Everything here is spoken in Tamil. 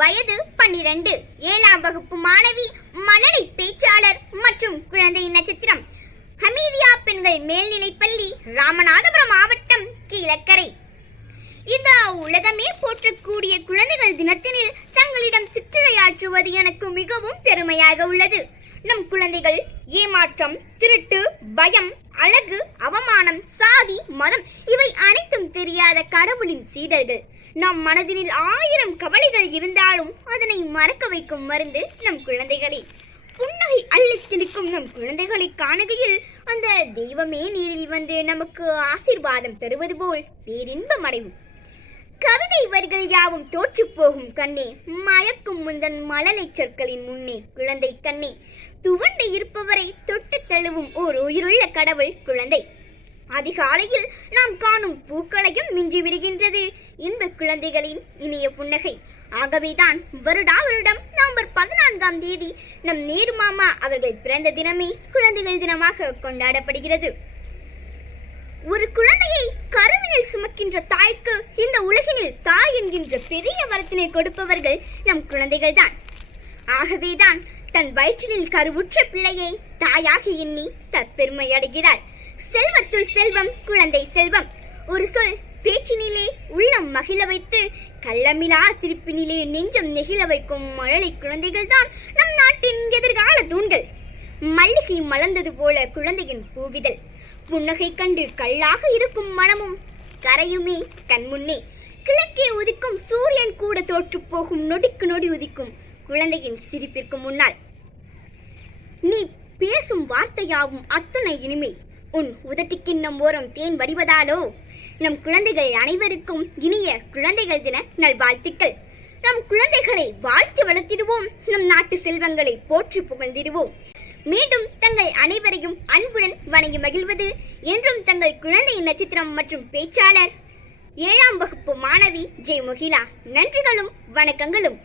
வயது 12, 7ஆம் வகுப்பு மாணவி, மழலை பேச்சாளர் மற்றும் குழந்தை நட்சத்திரம். ஹமீதியா பெண்கள் மேல்நிலைப்பள்ளி, ராமநாதபுரம் மாவட்டம், கீழக்கரை. இந்த உலகமே போற்றக்கூடிய குழந்தைகள் தினத்தினில் தங்களிடம் சிற்றுரையாற்றுவது எனக்கு மிகவும் பெருமையாக உள்ளது. நம் குழந்தைகள் ஏமாற்றம், திருட்டு, பயம், அழகு, அவமானம், சாதி, மதம் இவை அனைத்தும் தெரியாத கடவுளின் சீடர்கள். நம் மனதினில் 1000 கவலைகள் இருந்தாலும் அதனை மறக்க வைக்கும் மருந்து நம் குழந்தைகளே. புன்னகை அள்ளித் திணிக்கும் நம் குழந்தைகளை காணுகையில் அந்த தெய்வமே நீரில் வந்து நமக்கு ஆசீர்வாதம் தருவது போல் பேரின்பம் அடையும். கவிதை வரிகள் யாவும் தோற்று போகும் கண்ணே, மயக்கும் முந்தன் மழலை சொற்களின் முன்னே குழந்தை கண்ணே. துவண்டு இருப்பவரை தொட்டு தழுவும் ஓர் உயிருள்ள கடவுள் குழந்தை. அதிகாலையில் நாம் காணும் பூக்களையும் மிஞ்சி விடுகின்றது இன்ப குழந்தைகளின் இனிய புன்னகை. ஆகவேதான் வருடா வருடம் நவம்பர் 14ஆம் தேதி நம் நேரு மாமா அவர்கள் பிறந்த தினமே குழந்தைகள் தினமாக கொண்டாடப்படுகிறது. ஒரு குழந்தையை கருவினில் சுமக்கின்ற தாய்க்கு இந்த உலகினில் தாய் என்கின்ற பெரிய வரத்தினை கொடுப்பவர்கள் நம் குழந்தைகள் தான். ஆகவேதான் தன் வயிற்றினில் கருவுற்ற பிள்ளையை தாயாக எண்ணி தற்பெருமை அடைகிறார். செல்வத்துள் செல்வம் குழந்தை செல்வம். ஒரு சொல் பேச்சினிலே உள்ளம் மகிழ வைத்து கள்ளமிலா சிரிப்பினிலே நெஞ்சம் நெகிழ வைக்கும் மழலை குழந்தைகள் தான் நம் நாட்டின் எதிர்கால தூண்கள். மல்லிகை மலர்ந்தது போல குழந்தையின் பூவிதழ். புன்னகை கண்டு கல்லாக இருக்கும் மனமும் கரையுமே கண்முன்னே. கிழக்கே உதிக்கும் சூரியன் கூட தோற்று போகும் நொடிக்கு நொடி உதிக்கும் குழந்தையின் சிரிப்பிற்கு முன்னால். நீ பேசும் வார்த்தையாவும் அத்துணை இனிமை. உன் உதட்டிக்கிண்ணம் ஓரம் தேன் வடிவதாலோ. நம் குழந்தைகள் அனைவருக்கும் இனிய குழந்தைகள் தின நல்வாழ்த்துக்கள். நம் குழந்தைகளை வாழ்த்து வளர்த்திடுவோம். நம் நாட்டு செல்வங்களை போற்றி புகழ்ந்திடுவோம். மீண்டும் தங்கள் அனைவரையும் அன்புடன் வணங்கி மகிழ்வது என்றும் தங்கள் குழந்தை நட்சத்திரம் மற்றும் பேச்சாளர் 7ஆம் வகுப்பு மாணவி ஜெயமுகிலா. நன்றிகளும் வணக்கங்களும்.